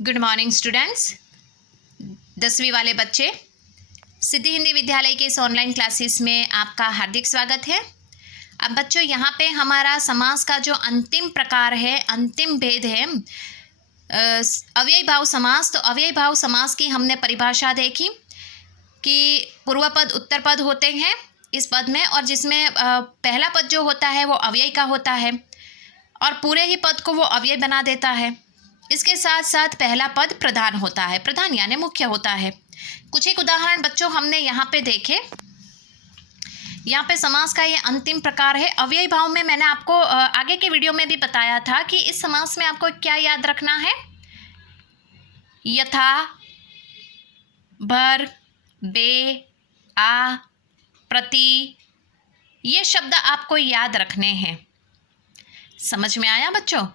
Good morning students. 10वीं वाले बच्चे, सिद्धि हिंदी विद्यालय के इस ऑनलाइन क्लासेस में आपका हार्दिक स्वागत है। अब बच्चों, यहाँ पे हमारा समास का जो अंतिम प्रकार है, अंतिम भेद है अव्ययी भाव समास। तो अव्ययी भाव समास की हमने परिभाषा देखी कि पूर्व पद उत्तर पद होते हैं इस पद में, और जिसमें पहला पद जो होता है वो अव्ययी का होता है और पूरे ही पद को वो अव्यय बना देता है। इसके साथ साथ पहला पद प्रधान होता है, प्रधान यानी मुख्य होता है। कुछ एक उदाहरण बच्चों हमने यहाँ पे देखे। यहाँ पे समास का ये अंतिम प्रकार है अव्ययी भाव में। मैंने आपको आगे के वीडियो में भी बताया था कि इस समास में आपको क्या याद रखना है। यथा, भर, बे, आ, प्रति, ये शब्द आपको याद रखने हैं। समझ में आया बच्चों?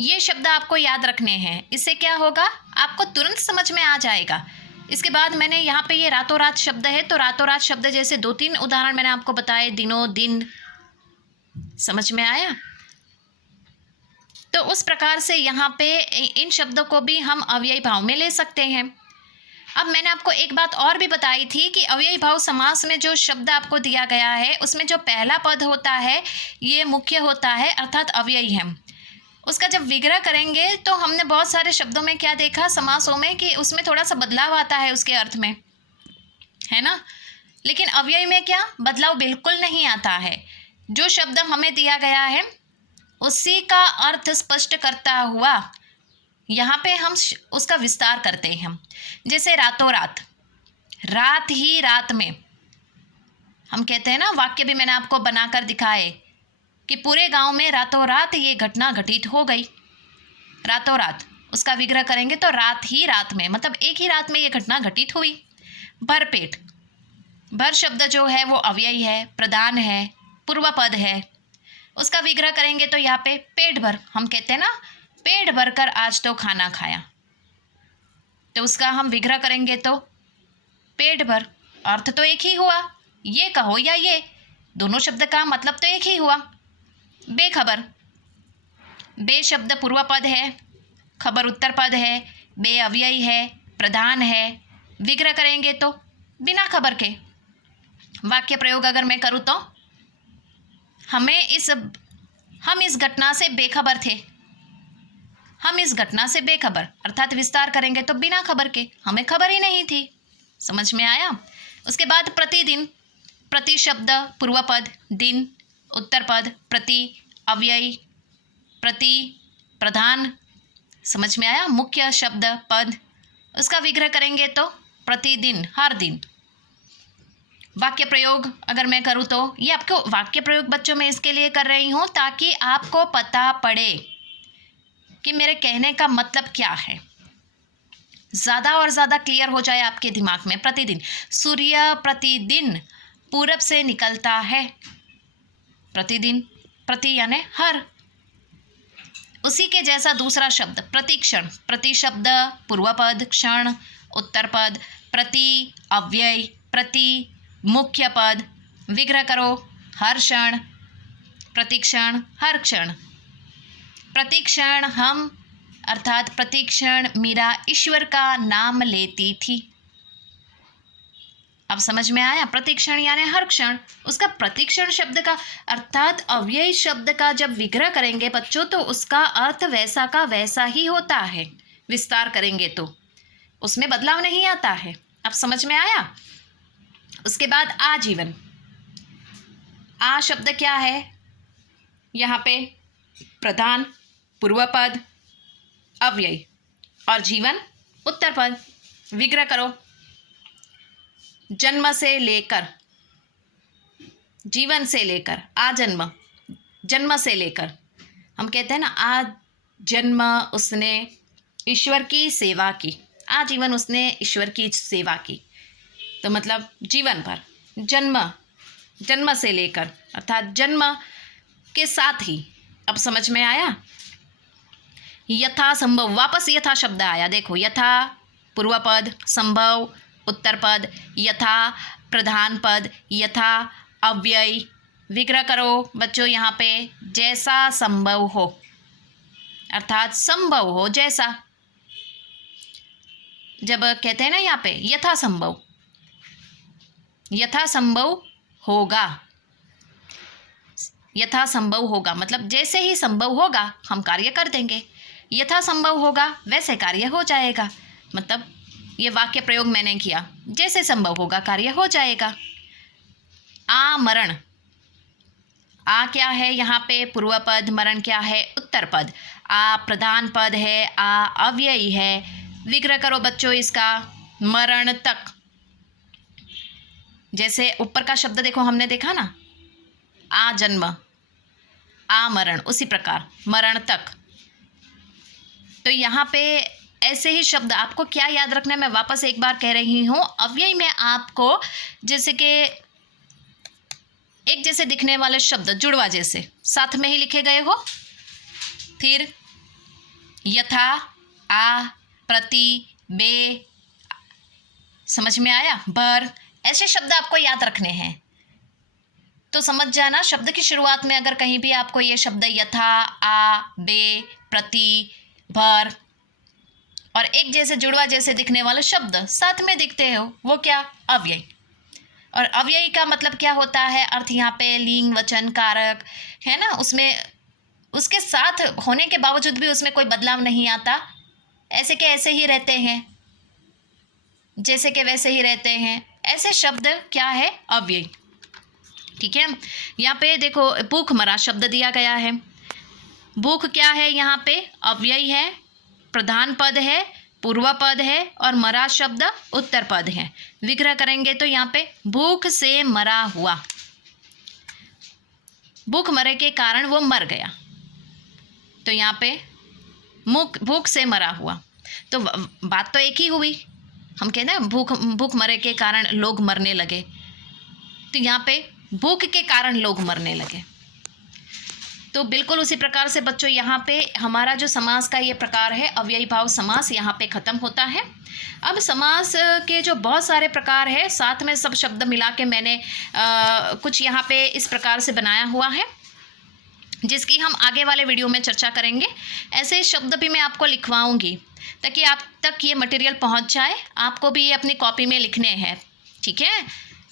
ये शब्द आपको याद रखने हैं। इससे क्या होगा, आपको तुरंत समझ में आ जाएगा। इसके बाद मैंने यहाँ पे ये रातों रात शब्द है, तो रातों रात शब्द जैसे 2-3 उदाहरण मैंने आपको बताए। दिनों दिन, समझ में आया? तो उस प्रकार से यहाँ पे इन शब्दों को भी हम अव्ययी भाव में ले सकते हैं। अब मैंने आपको एक बात और भी बताई थी कि अव्ययी भाव समास में जो शब्द आपको दिया गया है उसमें जो पहला पद होता है ये मुख्य होता है, अर्थात अव्ययी है। उसका जब विग्रह करेंगे तो हमने बहुत सारे शब्दों में क्या देखा, समासों में, कि उसमें थोड़ा सा बदलाव आता है उसके अर्थ में, है ना। लेकिन अव्ययी में क्या बदलाव बिल्कुल नहीं आता है। जो शब्द हमें दिया गया है उसी का अर्थ स्पष्ट करता हुआ यहाँ पे हम उसका विस्तार करते हैं। जैसे रातों रात, रात ही रात में हम कहते हैं ना। वाक्य भी मैंने आपको बनाकर दिखाए कि पूरे गांव में रातों रात ये घटना घटित हो गई। रातों रात, उसका विग्रह करेंगे तो रात ही रात में, मतलब एक ही रात में ये घटना घटित हुई। भरपेट, भर शब्द जो है वो अव्ययी है, प्रधान है, पूर्व पद है। उसका विग्रह करेंगे तो यहाँ पे पेट भर, हम कहते हैं ना पेट भर कर आज तो खाना खाया, तो उसका हम विग्रह करेंगे तो पेट भर। अर्थ तो एक ही हुआ, ये कहो या ये, दोनों शब्द का मतलब तो एक ही हुआ। बेखबर, बे शब्द पूर्व पद है, खबर उत्तर पद है, बे अव्ययी है, प्रधान है। विग्रह करेंगे तो बिना खबर के। वाक्य प्रयोग अगर मैं करूँ तो हम इस घटना से बेखबर थे। हम इस घटना से बेखबर, अर्थात विस्तार करेंगे तो बिना खबर के, हमें खबर ही नहीं थी। समझ में आया? उसके बाद प्रतिदिन, प्रति शब्द पूर्व पद, दिन उत्तर पद, प्रति अव्ययी, प्रति प्रधान। समझ में आया? मुख्य शब्द पद, उसका विग्रह करेंगे तो प्रतिदिन, हर दिन। वाक्य प्रयोग अगर मैं करूँ तो ये आपको वाक्य प्रयोग बच्चों में इसके लिए कर रही हूँ ताकि आपको पता पड़े कि मेरे कहने का मतलब क्या है, ज़्यादा और ज़्यादा क्लियर हो जाए आपके दिमाग में। प्रतिदिन, सूर्य प्रतिदिन पूरब से निकलता है। प्रतिदिन, प्रति यानी हर। उसी के जैसा दूसरा शब्द प्रतिक्षण, प्रति शब्द पूर्व पद, क्षण उत्तर पद, प्रति अव्यय, प्रति मुख्य पद। विग्रह करो हर क्षण, प्रतिक्षण हर क्षण। प्रतिक्षण हम, अर्थात प्रतिक्षण मीरा ईश्वर का नाम लेती थी। अब समझ में आया? प्रतिक्षण यानी हर क्षण। उसका प्रतिक्षण शब्द का, अर्थात अव्ययी शब्द का जब विग्रह करेंगे बच्चों तो उसका अर्थ वैसा का वैसा ही होता है। विस्तार करेंगे तो उसमें बदलाव नहीं आता है। अब समझ में आया? उसके बाद आजीवन, आ शब्द क्या है यहाँ पे, प्रधान, पूर्व पद, अव्ययी, और जीवन उत्तर पद। विग्रह करो जन्म से लेकर, जीवन से लेकर, आजन्म, जन्म से लेकर। हम कहते हैं ना आज जन्म उसने ईश्वर की सेवा की, आजीवन उसने ईश्वर की सेवा की, तो मतलब जीवन भर। जन्म, जन्म से लेकर, अर्थात जन्म के साथ ही। अब समझ में आया? यथा संभव, वापस यथा शब्द आया। देखो, यथा पूर्व पद, संभव उत्तर पद, यथा प्रधान पद, यथा अव्यय। विग्रह करो बच्चों यहाँ पे जैसा संभव हो, अर्थात संभव हो जैसा। जब कहते हैं ना यहाँ पे यथासंभव, यथासंभव होगा, यथासंभव होगा मतलब जैसे ही संभव होगा हम कार्य कर देंगे, यथासंभव होगा वैसे कार्य हो जाएगा। मतलब ये वाक्य प्रयोग मैंने किया, जैसे संभव होगा कार्य हो जाएगा। आमरण, आ क्या है यहाँ पे पूर्व पद, मरण क्या है उत्तर पद। आ प्रधान पद है, आ अव्ययी है। विग्रह करो बच्चों इसका, मरण तक। जैसे ऊपर का शब्द देखो, हमने देखा ना, आ जन्म, आ मरण, उसी प्रकार मरण तक। तो यहाँ पे ऐसे ही शब्द आपको क्या याद रखना है, मैं वापस एक बार कह रही हूँ। अव्यय में आपको जैसे कि एक जैसे दिखने वाले शब्द जुड़वा जैसे साथ में ही लिखे गए हो, फिर यथा, आ, प्रति, बे, समझ में आया, भर, ऐसे शब्द आपको याद रखने हैं। तो समझ जाना, शब्द की शुरुआत में अगर कहीं भी आपको ये शब्द यथा, आ, बे, प्रति, भर और एक जैसे जुड़वा जैसे दिखने वाले शब्द साथ में दिखते हो, वो क्या, अव्यय। और अव्ययी का मतलब क्या होता है, अर्थ यहाँ पे लिंग, वचन, कारक है ना, उसमें उसके साथ होने के बावजूद भी उसमें कोई बदलाव नहीं आता, ऐसे के ऐसे ही रहते हैं, जैसे के वैसे ही रहते हैं, ऐसे शब्द क्या है, अव्यय। ठीक है, यहाँ पे देखो भूख मरा शब्द दिया गया है। भूख क्या है यहाँ पे, अव्यय है, प्रधान पद है, पूर्व पद है और मरा शब्द उत्तर पद है। विग्रह करेंगे तो यहाँ पे भूख से मरा हुआ, भूख मरे के कारण वो मर गया, तो यहाँ पे भूख से मरा हुआ। तो बात तो एक ही हुई, हम कहते हैं भूख मरे के कारण लोग मरने लगे, तो यहाँ पे भूख के कारण लोग मरने लगे। तो बिल्कुल उसी प्रकार से बच्चों यहाँ पे हमारा जो समास का ये प्रकार है, अव्ययी भाव समास, यहाँ पे ख़त्म होता है। अब समास के जो बहुत सारे प्रकार है, साथ में सब शब्द मिला के मैंने कुछ यहाँ पे इस प्रकार से बनाया हुआ है, जिसकी हम आगे वाले वीडियो में चर्चा करेंगे। ऐसे शब्द भी मैं आपको लिखवाऊंगी ताकि आप तक ये मटेरियल पहुँच जाए, आपको भी ये अपनी कॉपी में लिखने हैं। ठीक है,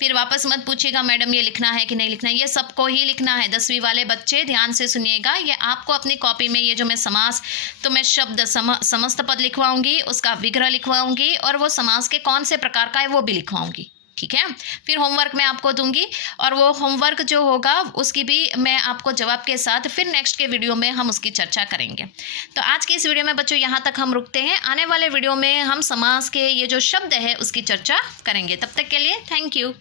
फिर वापस मत पूछिएगा मैडम ये लिखना है कि नहीं लिखना है, ये सबको ही लिखना है। 10वीं वाले बच्चे ध्यान से सुनिएगा, ये आपको अपनी कॉपी में ये जो मैं समास, तो मैं शब्द समस्त पद लिखवाऊंगी, उसका विग्रह लिखवाऊंगी और वो समास के कौन से प्रकार का है वो भी लिखवाऊंगी। ठीक है, फिर होमवर्क मैं आपको दूंगी और वो होमवर्क जो होगा उसकी भी मैं आपको जवाब के साथ फिर नेक्स्ट के वीडियो में हम उसकी चर्चा करेंगे। तो आज की इस वीडियो में बच्चों यहाँ तक हम रुकते हैं, आने वाले वीडियो में हम समास के ये जो शब्द है उसकी चर्चा करेंगे। तब तक के लिए थैंक यू।